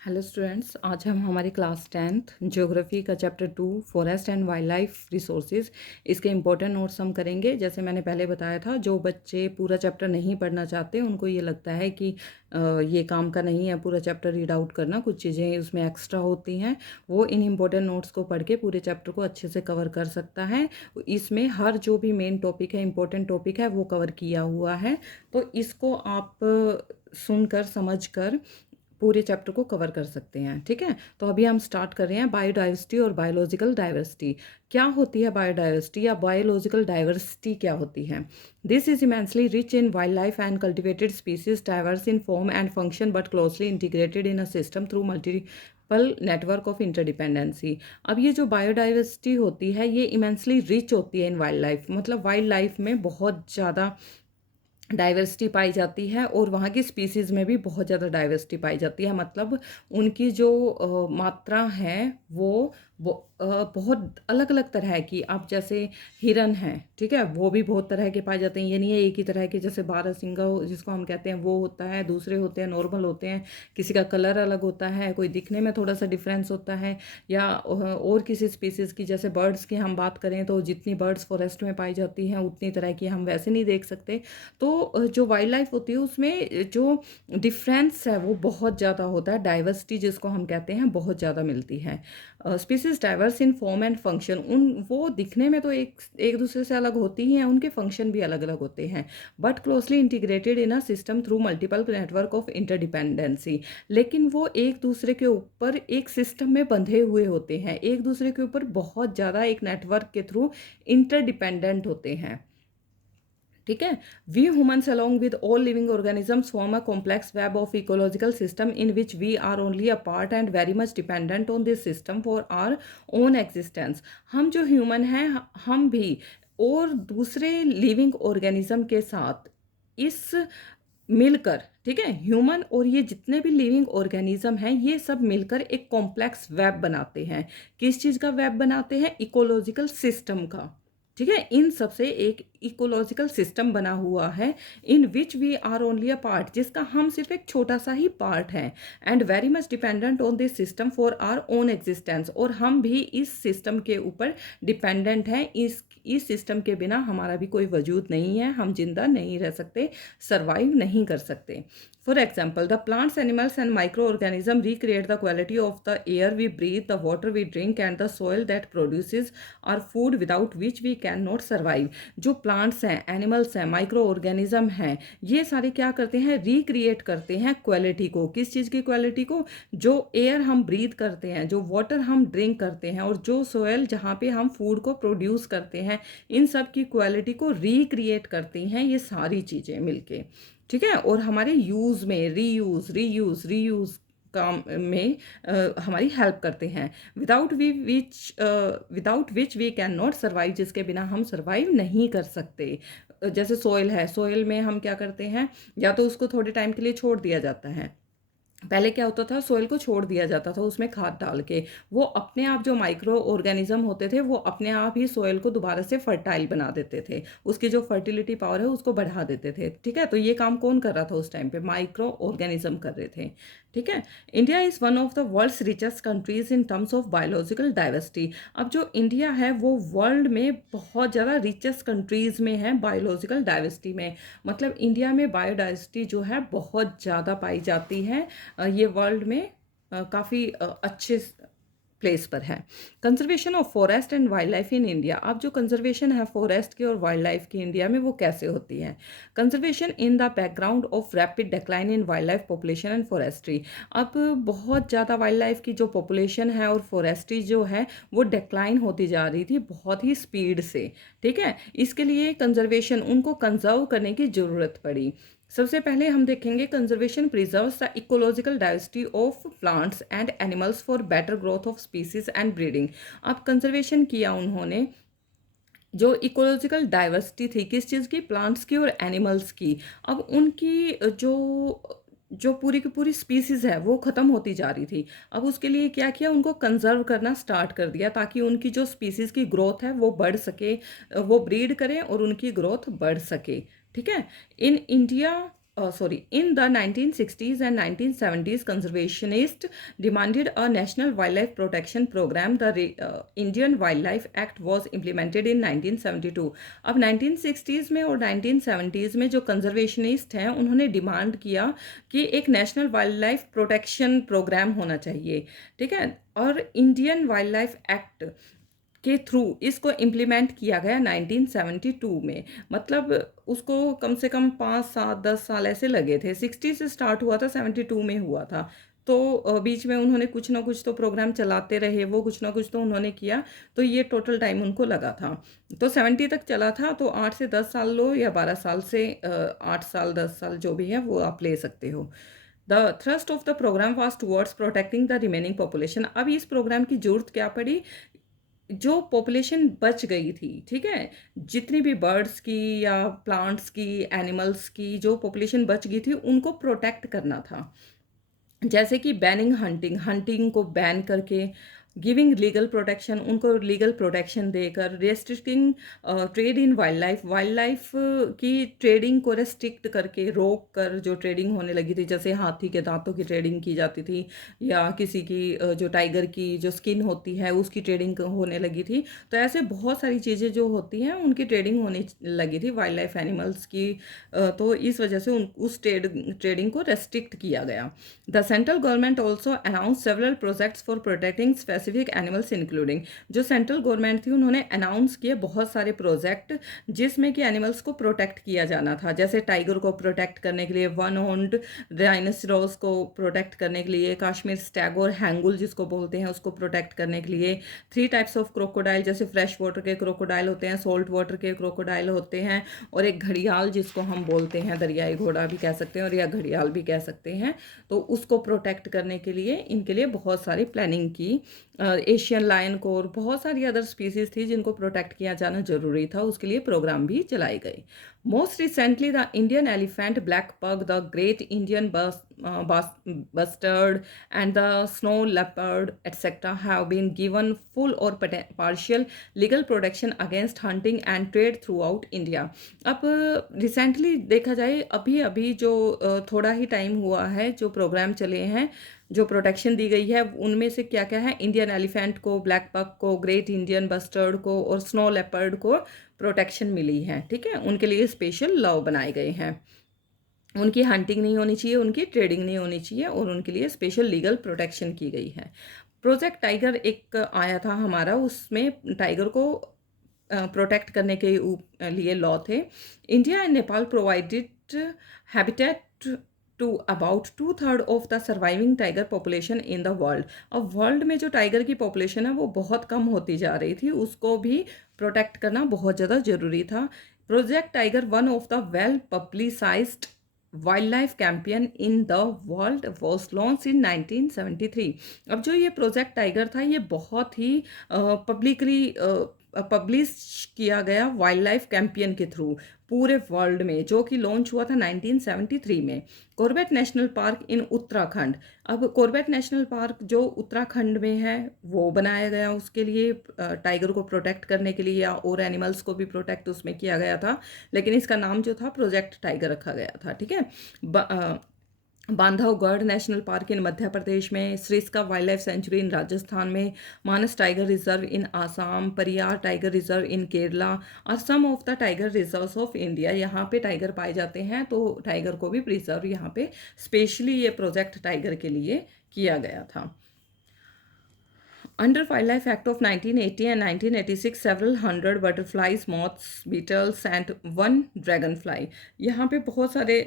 Hello students, आज हम हमारी क्लास 10th ज्योग्राफी का chapter 2 forest and wild life resources इसके इम्पोर्टेंट नोट्स हम करेंगे। जैसे मैंने पहले बताया था, जो बच्चे पूरा चैप्टर नहीं पढ़ना चाहते उनको ये लगता है कि ये काम का नहीं है पूरा चैप्टर रीड आउट करना, कुछ चीज़ें उसमें एक्स्ट्रा होती हैं, वो इन इम्पोर्टेंट नोट्स को पढ़ के पूरे चैप्टर को अच्छे से कवर कर सकता है। इसमें हर जो भी मेन टॉपिक है, इम्पोर्टेंट टॉपिक है, वो कवर किया हुआ है। तो इसको आप सुनकर समझकर पूरे चैप्टर को कवर कर सकते हैं। ठीक है, तो अभी हम स्टार्ट कर रहे हैं बायोडाइवर्सिटी और बायोलॉजिकल डाइवर्सिटी। क्या होती है बायोडाइवर्सिटी या बायोलॉजिकल डाइवर्सिटी क्या होती है? This is immensely rich in wild life and cultivated species, diverse in form and function but closely integrated in a system through multiple network of interdependency. अब ये जो बायोडाइवर्सिटी होती है ये इमेंसली रिच होती है इन वाइल्ड लाइफ, मतलब wild life में बहुत ज़्यादा डाइवर्सिटी पाई जाती है और वहाँ की स्पीसीज़ में भी बहुत ज़्यादा डाइवर्सिटी पाई जाती है। मतलब उनकी जो मात्रा है वो बहुत अलग अलग तरह की, अब जैसे हिरन है, ठीक है, वो भी बहुत तरह के पाए जाते हैं। ये नहीं है एक ही तरह के, जैसे बारहसिंगा जिसको हम कहते हैं वो होता है, दूसरे होते हैं नॉर्मल होते हैं, किसी का कलर अलग होता है, कोई दिखने में थोड़ा सा डिफरेंस होता है। या और किसी स्पीसीज़ की, जैसे बर्ड्स की हम बात करें तो जितनी बर्ड्स फॉरेस्ट में पाई जाती हैं उतनी तरह की हम वैसे नहीं देख सकते। तो जो वाइल्ड लाइफ होती है उसमें जो डिफरेंस है वो बहुत ज़्यादा होता है, डाइवर्सिटी जिसको हम कहते हैं बहुत ज़्यादा मिलती है। Species diverse in form and function, उन वो दिखने में तो एक एक दूसरे से अलग होती ही हैं, उनके फंक्शन भी अलग अलग होते हैं, but closely integrated in a system through multiple network of interdependency. लेकिन वो एक दूसरे के ऊपर एक सिस्टम में बंधे हुए होते हैं, एक दूसरे के ऊपर बहुत ज़्यादा एक नेटवर्क के थ्रू इंटरडिपेंडेंट होते हैं। ठीक है, we humans along with all living organisms form a complex web of ecological system in which we are only a part and very much dependent on this system for our own existence। हम जो human हैं हम भी और दूसरे living organism के साथ इस मिलकर, ठीक है, ह्यूमन और ये जितने भी लिविंग ऑर्गेनिज्म हैं ये सब मिलकर एक कॉम्प्लेक्स वेब बनाते हैं। किस चीज़ का वेब बनाते हैं? इकोलॉजिकल सिस्टम का। ठीक है, इन सब से एक इकोलॉजिकल सिस्टम बना हुआ है, in which we are only a part, जिसका हम सिर्फ एक छोटा सा ही पार्ट है, and very much dependent on this system for our own existence, और हम भी इस सिस्टम के ऊपर डिपेंडेंट हैं। इस सिस्टम के बिना हमारा भी कोई वजूद नहीं है, हम जिंदा नहीं रह सकते, सर्वाइव नहीं कर सकते। For example, the plants, animals, and microorganisms recreate the quality of the air we breathe, the water we drink, and the soil that produces our food, without which we cannot survive। जो plants हैं, animals हैं, micro organism हैं, ये सारे क्या करते हैं? Recreate करते हैं क्वालिटी को। किस चीज़ की क्वालिटी को? जो एयर हम ब्रीथ करते हैं, जो वाटर हम ड्रिंक करते हैं, और जो सोयल जहाँ पे हम फूड को प्रोड्यूस करते हैं, इन सब की क्वालिटी को रिक्रिएट करती हैं ये सारी चीज़ें मिलके। ठीक है, और हमारे यूज़ में रीयूज़ काम में हमारी हेल्प करते हैं। Without which we can not survive, जिसके बिना हम सर्वाइव नहीं कर सकते। जैसे सोयल है, सोयल में हम क्या करते हैं? या तो उसको थोड़े टाइम के लिए छोड़ दिया जाता है। पहले क्या होता था? सोइल को छोड़ दिया जाता था उसमें खाद डाल के, वो अपने आप जो माइक्रो ऑर्गेनिज्म होते थे वो अपने आप ही सोइल को दोबारा से फर्टाइल बना देते थे, उसकी जो फर्टिलिटी पावर है उसको बढ़ा देते थे। ठीक है, तो ये काम कौन कर रहा था उस टाइम पे? माइक्रो ऑर्गेनिज्म कर रहे थे। ठीक है, India is one of the world's richest countries in terms of biological diversity. अब जो इंडिया है वो वर्ल्ड में बहुत ज़्यादा रिचेस्ट कंट्रीज़ में है बायोलॉजिकल डाइवर्सिटी में। मतलब इंडिया में बायोडाइवर्सिटी जो है बहुत ज़्यादा पाई जाती है। ये वर्ल्ड में काफ़ी अच्छे प्लेस पर है। Conservation of forest and wild life in India. अब जो कंजर्वेशन है फॉरेस्ट की और वाइल्ड लाइफ की इंडिया में, वो कैसे होती है? Conservation in the background of rapid decline in wild life population and forestry. अब बहुत ज़्यादा वाइल्ड लाइफ की जो पॉपुलेशन है और फॉरेस्ट्री जो है वो डिक्लाइन होती जा रही थी बहुत ही स्पीड से। ठीक है, इसके लिए कंजर्वेशन, उनको कंजर्व करने की ज़रूरत पड़ी। सबसे पहले हम देखेंगे conservation preserves the ecological diversity of plants and animals for better growth of species and breeding. अब कंजर्वेशन किया उन्होंने, जो इकोलॉजिकल डाइवर्सिटी थी किस चीज़ की? प्लांट्स की और एनिमल्स की। अब उनकी जो जो पूरी की पूरी स्पीसीज़ है वो ख़त्म होती जा रही थी। अब उसके लिए क्या किया? उनको कंजर्व करना स्टार्ट कर दिया ताकि उनकी जो स्पीसीज़ की ग्रोथ है वो बढ़ सके, वो ब्रीड करें और उनकी ग्रोथ बढ़ सके। ठीक है, in India in the 1960s and 1970s, conservationists demanded a national wildlife protection program. The Indian Wildlife Act was implemented in 1972. अब 1960s में और 1970s में जो कंजर्वेशनिस्ट हैं उन्होंने डिमांड किया कि एक national wild life protection programme होना चाहिए, ठीक है। और इंडियन वाइल्ड लाइफ एक्ट के थ्रू इसको इम्प्लीमेंट किया गया 1972 में। मतलब उसको कम से कम 5 7 10 साल ऐसे लगे थे। 60 से स्टार्ट हुआ था, 72 में हुआ था। तो बीच में उन्होंने कुछ ना कुछ तो प्रोग्राम चलाते रहे, वो कुछ ना कुछ तो उन्होंने किया, तो ये टोटल टाइम उनको लगा था। तो 70 तक चला था, तो 8 से 10 साल लो या 12 साल से 8 साल 10 साल जो भी है वो आप ले सकते हो। The thrust of the programme was towards protecting the remaining population. अब इस प्रोग्राम की जरूरत क्या पड़ी? जो पॉपुलेशन बच गई थी, ठीक है, जितनी भी बर्ड्स की या प्लांट्स की, एनिमल्स की जो पॉपुलेशन बच गई थी उनको प्रोटेक्ट करना था। जैसे कि बैनिंग हंटिंग, हंटिंग को बैन करके, गिविंग लीगल प्रोटेक्शन, उनको लीगल प्रोटेक्शन देकर, restricting trade in wild life की ट्रेडिंग को रेस्ट्रिक्ट करके, रोक कर जो ट्रेडिंग होने लगी थी, जैसे हाथी के दांतों की ट्रेडिंग की जाती थी, या किसी की जो टाइगर की जो स्किन होती है उसकी ट्रेडिंग होने लगी थी। तो ऐसे बहुत सारी चीज़ें जो होती हैं उनकी ट्रेडिंग होने लगी थी, वाइल्ड लाइफ एनिमल्स की। तो इस वजह से उस ट्रेडिंग को रेस्ट्रिक्ट किया गया। The central government also announced several projects for protecting specific animals including, जो सेंट्रल गवर्नमेंट थी उन्होंने अनाउंस किए बहुत सारे प्रोजेक्ट जिसमें कि एनिमल्स को प्रोटेक्ट किया जाना था। जैसे टाइगर को प्रोटेक्ट करने के लिए, वन हॉर्न्ड राइनोसेरोस को प्रोटेक्ट करने के लिए, कश्मीर स्टैग और हैंगुल जिसको बोलते हैं उसको प्रोटेक्ट करने के लिए, 3 टाइप्स ऑफ क्रोकोडाइल, जैसे फ्रेश वाटर के क्रोकोडाइल होते हैं, सॉल्ट वाटर के क्रोकोडाइल होते हैं, और एक घड़ियाल जिसको हम बोलते हैं, दरियाई घोड़ा भी कह सकते हैं और या घड़ियाल भी कह सकते हैं। तो उसको प्रोटेक्ट करने के लिए इनके लिए बहुत सारी प्लानिंग की। एशियन लायन को और बहुत सारी अदर स्पीसीज थी जिनको प्रोटेक्ट किया जाना जरूरी था, उसके लिए प्रोग्राम भी चलाए गए। Most recently the Indian elephant, blackbuck, the great Indian bustard and the snow leopard etc. have been given full or partial legal protection against hunting and trade throughout India. अब recently देखा जाए, अभी अभी जो थोड़ा ही time हुआ है जो प्रोग्राम चले हैं, जो प्रोटेक्शन दी गई है, उनमें से क्या क्या है? इंडियन एलिफेंट को, ब्लैक पग को, ग्रेट इंडियन बस्टर्ड को और स्नो लेपर्ड को प्रोटेक्शन मिली है, ठीक है। उनके लिए स्पेशल लॉ बनाए गए हैं। उनकी हंटिंग नहीं होनी चाहिए, उनकी ट्रेडिंग नहीं होनी चाहिए, और उनके लिए स्पेशल लीगल प्रोटेक्शन की गई है। प्रोजेक्ट टाइगर एक आया था हमारा, उसमें टाइगर को प्रोटेक्ट करने के लिए लॉ थे। India and Nepal provided habitat to about 2/3 of the surviving tiger population in the world. अब वर्ल्ड में जो टाइगर की पॉपुलेशन है वो बहुत कम होती जा रही थी, उसको भी प्रोटेक्ट करना बहुत ज़्यादा ज़रूरी था। Project tiger, one of the well publicised wild life campaign in the world, was launch in 1973। अब जो ये प्रोजेक्ट टाइगर था ये बहुत ही पब्लिकली पब्लिश किया गया वाइल्ड लाइफ कैंपियन के थ्रू पूरे वर्ल्ड में, जो कि लॉन्च हुआ था 1973 में। कॉर्बेट नेशनल पार्क इन उत्तराखंड, अब कॉर्बेट नेशनल पार्क जो उत्तराखंड में है वो बनाया गया उसके लिए, टाइगर को प्रोटेक्ट करने के लिए, या और एनिमल्स को भी प्रोटेक्ट उसमें किया गया था, लेकिन इसका नाम जो था प्रोजेक्ट टाइगर रखा गया था, ठीक है। Bandhavgarh national park in Madhya Pradesh में, Sariska wildlife sanctuary in Rajasthan में, Manas tiger reserve in Assam, Periyar tiger reserve in Kerala और some of the tiger reserves of India. यहाँ पे टाइगर पाए जाते हैं, तो टाइगर को भी प्रिजर्व यहाँ पे स्पेशली ये प्रोजेक्ट टाइगर के लिए किया गया था। Under Wildlife Act of 1980 and 1986, several hundred butterflies, moths, beetles and one dragonfly, यहाँ पे बहुत सारे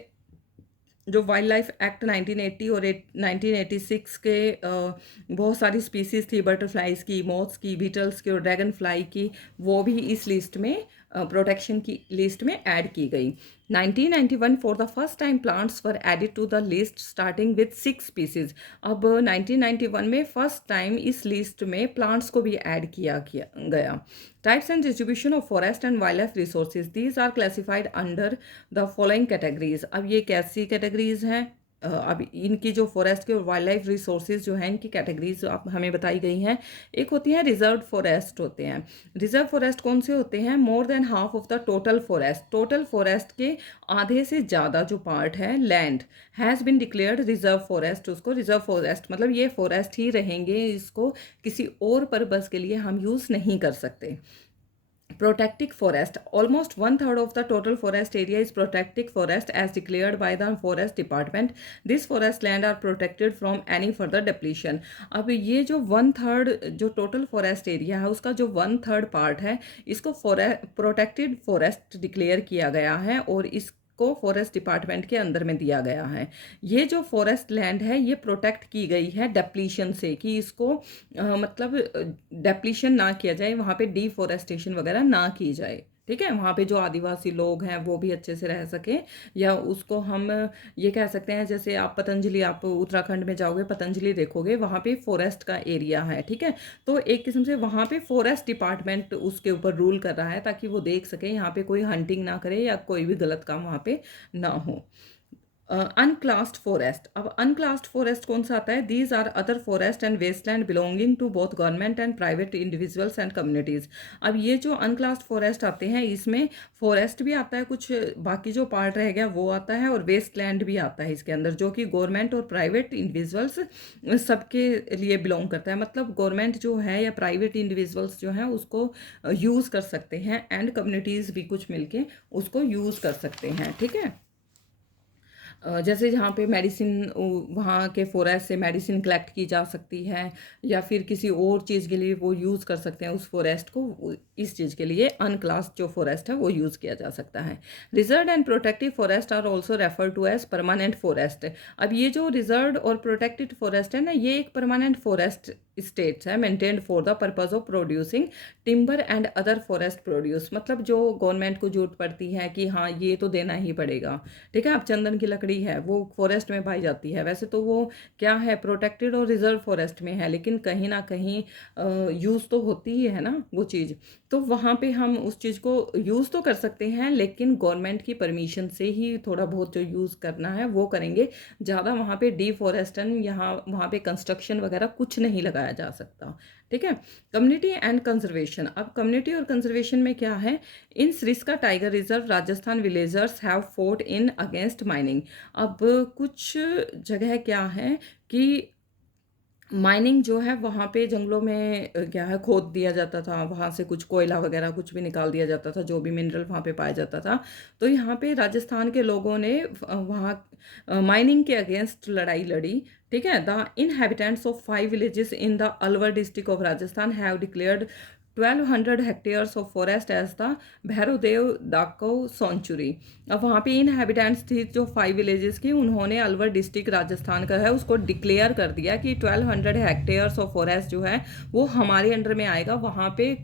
जो वाइल्ड लाइफ एक्ट 1980 और 1986 के बहुत सारी स्पीसीज थी, बटरफ्लाइज की, मॉथ्स की, बीटल्स की और ड्रैगन फ्लाई की, वो भी इस लिस्ट में प्रोटेक्शन की लिस्ट में ऐड की गई। 1991 for the first time plants were added to the list starting with 6 species. अब 1991 में फर्स्ट टाइम इस लिस्ट में प्लांट्स को भी ऐड किया गया। Types and distribution of forest and wild life resources, these are classified under the following categories. अब ये कैसी कैटेगरीज हैं? अब इनकी जो फॉरेस्ट के वाइल्ड लाइफ रिसोर्सेज जो हैं इनकी कैटेगरीज आप हमें बताई गई हैं। एक होती है रिजर्व फॉरेस्ट होते हैं। रिजर्व फॉरेस्ट कौन से होते हैं? More than half of the total forest, total forest के आधे से ज़्यादा जो पार्ट है land has been declared reserve forest, उसको रिजर्व फॉरेस्ट मतलब ये फॉरेस्ट ही रहेंगे, इसको किसी और पर्पज़ के लिए हम यूज़ नहीं कर सकते। Protected forest. Almost one third of the total forest area is protected forest as declared by the forest department. This forest land are protected from any further depletion. अब ये जो वन थर्ड जो total forest area है उसका जो one third part है इसको protected forest declare किया गया है और इस को फॉरेस्ट डिपार्टमेंट के अंदर में दिया गया है। ये जो फॉरेस्ट लैंड है ये प्रोटेक्ट की गई है डेप्लीशन से, कि इसको मतलब डेप्लीशन ना किया जाए, वहाँ पे डिफॉरेस्टेशन वगैरह ना की जाए। ठीक है, वहाँ पे जो आदिवासी लोग हैं वो भी अच्छे से रह सकें, या उसको हम ये कह सकते हैं जैसे आप पतंजलि, आप उत्तराखंड में जाओगे पतंजलि देखोगे वहाँ पे फॉरेस्ट का एरिया है। ठीक है, तो एक किस्म से वहाँ पे फॉरेस्ट डिपार्टमेंट उसके ऊपर रूल कर रहा है ताकि वो देख सके यहाँ पे कोई हंटिंग ना करे या कोई भी गलत काम वहाँ पे ना हो। Unclassed forest. अब अनक्लास्ड फॉरेस्ट कौन सा आता है? These are other forest and wasteland belonging to both government and private individuals and communities. अब ये जो अनक्लास्ड फॉरेस्ट आते हैं इसमें फॉरेस्ट भी आता है, कुछ बाकी जो पार्ट रह गया वो आता है, और वेस्टलैंड भी आता है इसके अंदर, जो कि गवर्नमेंट और प्राइवेट इंडिविजुअल्स सबके लिए बिलोंग करता है। मतलब गवर्नमेंट जो है या प्राइवेट इंडिविजुअल्स जो हैं उसको यूज़ कर सकते हैं एंड कम्युनिटीज़ भी कुछ मिलके उसको यूज़ कर सकते हैं। ठीक है, जैसे जहाँ पे मेडिसिन, वहाँ के फॉरेस्ट से मेडिसिन कलेक्ट की जा सकती है या फिर किसी और चीज़ के लिए वो यूज़ कर सकते हैं उस फॉरेस्ट को, इस चीज़ के लिए अनक्लास्ड जो फॉरेस्ट है वो यूज़ किया जा सकता है। Reserve and protective forest are also refer to as permanent forest. अब ये जो रिजर्व और प्रोटेक्टेड फॉरेस्ट है ना, ये एक परमानेंट फॉरेस्ट स्टेट्स है maintained for the purpose of producing timber and other forest produce. मतलब जो गवर्नमेंट को जरूरत पड़ती है कि हाँ ये तो देना ही पड़ेगा। ठीक है, अब चंदन की लकड़ी है वो फॉरेस्ट में पाई जाती है, वैसे तो वो क्या है प्रोटेक्टेड और रिजर्व फॉरेस्ट में है, लेकिन कहीं ना कहीं यूज़ तो होती ही है ना वो चीज़, तो वहाँ पे हम उस चीज़ को यूज़ तो कर सकते हैं लेकिन गवर्नमेंट की परमिशन से ही थोड़ा बहुत जो यूज़ करना है वो करेंगे। ज़्यादा वहाँ पे डिफॉरेस्टन यहाँ वहाँ पे कंस्ट्रक्शन वगैरह कुछ नहीं लगाया जा सकता। ठीक है, कम्युनिटी एंड कंजर्वेशन। अब कम्युनिटी और कंजर्वेशन में क्या है? In Sariska tiger reserve Rajasthan villagers have fought in against mining. अब कुछ जगह क्या है कि माइनिंग जो है वहाँ पे जंगलों में क्या है खोद दिया जाता था, वहाँ से कुछ कोयला वगैरह कुछ भी निकाल दिया जाता था, जो भी मिनरल वहाँ पे पाया जाता था। तो यहाँ पे राजस्थान के लोगों ने वहाँ माइनिंग के अगेंस्ट लड़ाई लड़ी। ठीक है, the inhabitants of 5 villages in the Alwar district of Rajasthan have declared 1200 hectares of forest as the Bhairodev Dakav sanctuary. अब वहाँ पे इनहेबिटेंट्स थी जो 5 विलेजेस की, उन्होंने अलवर डिस्ट्रिक्ट राजस्थान का है उसको डिक्लेयर कर दिया कि 1200 हेक्टेयर्स ऑफ फॉरेस्ट जो है वो हमारे अंडर में आएगा। वहाँ पे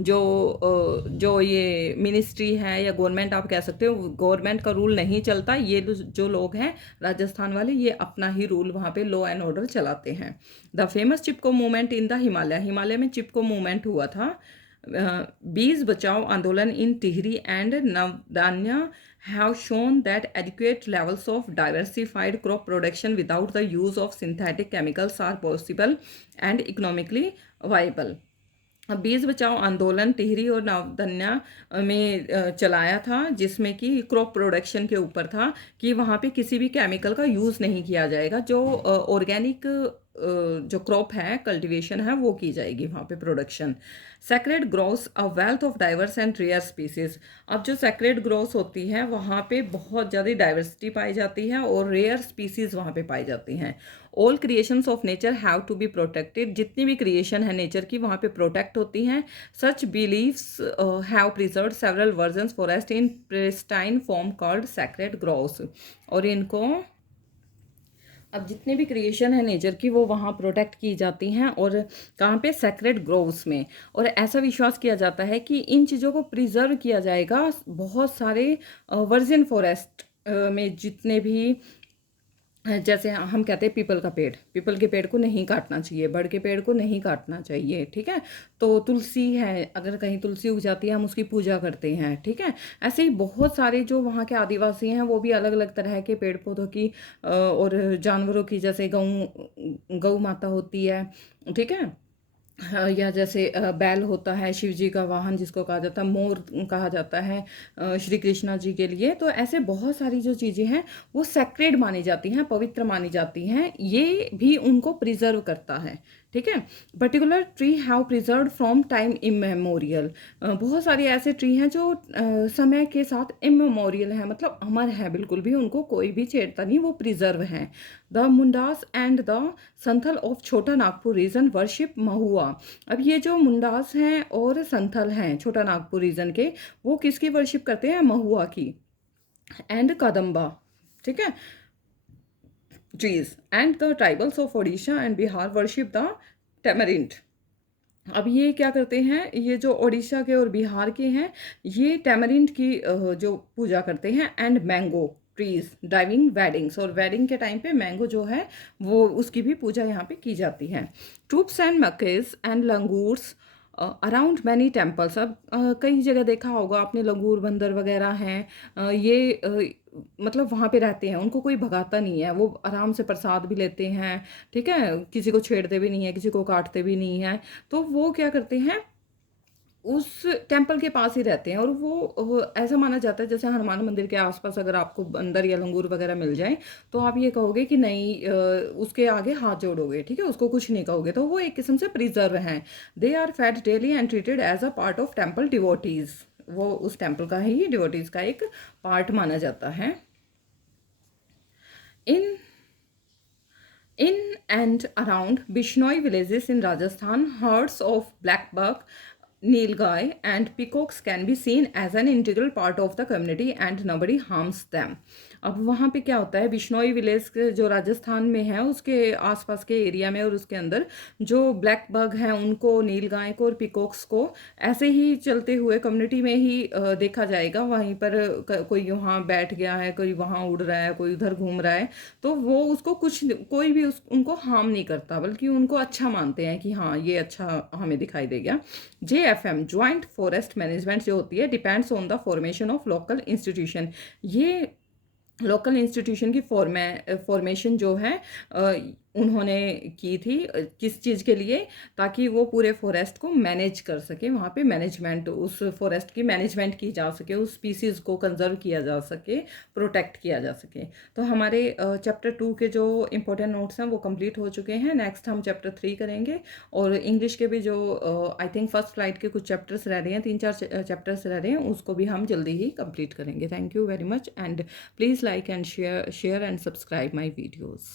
जो ये मिनिस्ट्री है या गवर्नमेंट आप कह सकते हो, गवर्नमेंट का रूल नहीं चलता, ये जो लोग हैं राजस्थान वाले ये अपना ही रूल वहाँ पे लॉ एंड ऑर्डर चलाते हैं। The famous Chipko movement in the Himalaya. Himalaya में चिपको मूवमेंट हुआ था। Beej Bachao Andolan in Tehri and Navdanya have shown that adequate levels of diversified crop production without the use of synthetic chemicals are possible and economically viable. बीज बचाओ आंदोलन टिहरी और नवदन्या में चलाया था, जिसमें कि क्रॉप प्रोडक्शन के ऊपर था कि वहाँ पे किसी भी केमिकल का यूज़ नहीं किया जाएगा, जो ऑर्गेनिक जो क्रॉप है कल्टीवेशन है वो की जाएगी वहाँ पे production. Sacred groves a wealth of diverse and rare species. अब जो सेक्रेड ग्रोस होती है वहाँ पे बहुत ज़्यादा डाइवर्सिटी पाई जाती है और रेयर स्पीसीज वहाँ पे पाई जाती हैं। All creations of nature have to be protected. जितनी भी क्रिएशन है नेचर की वहाँ पे प्रोटेक्ट होती हैं। Such beliefs have preserved several virgins forest in pristine form called sacred groves. और इनको अब जितने भी क्रिएशन है नेचर की वो वहाँ प्रोटेक्ट की जाती हैं, और कहाँ पे? सेक्रेड ग्रोव्स में। और ऐसा विश्वास किया जाता है कि इन चीज़ों को प्रिजर्व किया जाएगा। बहुत सारे वर्जिन फॉरेस्ट में जितने भी जैसे हम कहते हैं पीपल के पेड़ को नहीं काटना चाहिए, बड़ के पेड़ को नहीं काटना चाहिए, ठीक है। तो तुलसी है, अगर कहीं तुलसी उग जाती है हम उसकी पूजा करते हैं, ठीक है। ऐसे ही बहुत सारे जो वहाँ के आदिवासी हैं वो भी अलग अलग तरह के पेड़ पौधों की और जानवरों की, जैसे गऊ गऊ माता होती है, ठीक है। हाँ, या जैसे बैल होता है शिव जी का वाहन जिसको कहा जाता है, मोर कहा जाता है श्री कृष्णा जी के लिए। तो ऐसे बहुत सारी जो चीज़ें हैं वो सेक्रेड मानी जाती हैं, पवित्र मानी जाती हैं, ये भी उनको प्रिजर्व करता है, ठीक है। Particular tree have preserve from time immemorial. बहुत सारे ऐसे ट्री हैं जो समय के साथ इमेमोरियल है, मतलब अमर है, बिल्कुल भी उनको कोई भी छेड़ता नहीं, वो प्रिजर्व हैं। The Mundas and the Santhal of छोटा नागपुर रीजन वर्शिप महुआ। अब ये जो मुंडास हैं और संथल हैं छोटा नागपुर रीजन के, वो किसकी वर्शिप करते हैं? महुआ की एंड कदम्बा, ठीक है, trees. And the tribals of Odisha and Bihar worship the tamarind. अब ये क्या करते हैं, ये जो ओडिशा के और बिहार के हैं ये टैमरिंड की जो पूजा करते हैं, and mango trees driving weddings, और वेडिंग के टाइम पे मैंगो जो है वो उसकी भी पूजा यहाँ पे की जाती है। Troops and macaques and langurs around many temples. अब कई जगह देखा होगा आपने, लंगूर बंदर वगैरह हैं, ये मतलब वहाँ पे रहते हैं, उनको कोई भगाता नहीं है, वो आराम से प्रसाद भी लेते हैं, ठीक है, किसी को छेड़ते भी नहीं है, किसी को काटते भी नहीं है। तो वो क्या करते हैं, उस टेम्पल के पास ही रहते हैं, और वो ऐसा माना जाता है जैसे हनुमान मंदिर के आसपास अगर आपको बंदर या लंगूर वगैरह मिल जाए तो आप ये कहोगे कि नहीं, उसके आगे हाथ जोड़ोगे, ठीक है, उसको कुछ नहीं कहोगे, तो वो एक किस्म से प्रिजर्व हैं। They are fed daily and treated as a part of temple devotees. वो उस टेम्पल का ही डिवोटीज का एक पार्ट माना जाता है। इन In and around Bishnoi villages in Rajasthan, herds of blackbuck, nilgai, and peacocks can be seen as an integral part of the community and nobody harms them. अब वहाँ पे क्या होता है, बिश्नोई विलेज जो राजस्थान में है उसके आसपास के एरिया में और उसके अंदर जो ब्लैक बग हैं उनको, नीलगाय को और पिकॉक्स को ऐसे ही चलते हुए कम्युनिटी में ही देखा जाएगा। वहीं पर कोई यहाँ बैठ गया है, कोई वहाँ उड़ रहा है, कोई उधर घूम रहा है, तो वो उसको कुछ, कोई भी उनको हार्म नहीं करता, बल्कि उनको अच्छा मानते हैं कि हाँ ये अच्छा हमें दिखाई दे गया। JFM ज्वाइंट फॉरेस्ट मैनेजमेंट जो होती है depends on the formation of local institution. ये लोकल इंस्टीट्यूशन की फॉर्मेशन जो है उन्होंने की थी, किस चीज़ के लिए, ताकि वो पूरे फॉरेस्ट को मैनेज कर सके, वहाँ पे मैनेजमेंट, उस फॉरेस्ट की मैनेजमेंट की जा सके, उस स्पीसीज़ को कंजर्व किया जा सके, प्रोटेक्ट किया जा सके। तो हमारे चैप्टर 2 के जो इंपॉर्टेंट नोट्स हैं वो कंप्लीट हो चुके हैं। नेक्स्ट हम चैप्टर 3 करेंगे, और इंग्लिश के भी जो आई थिंक फर्स्ट फ्लाइट के कुछ चैप्टर्स रह रहे हैं, 3-4 चैप्टर्स रह रहे हैं, उसको भी हम जल्दी ही कंप्लीट करेंगे। Thank you very much, and please like and share and subscribe my videos.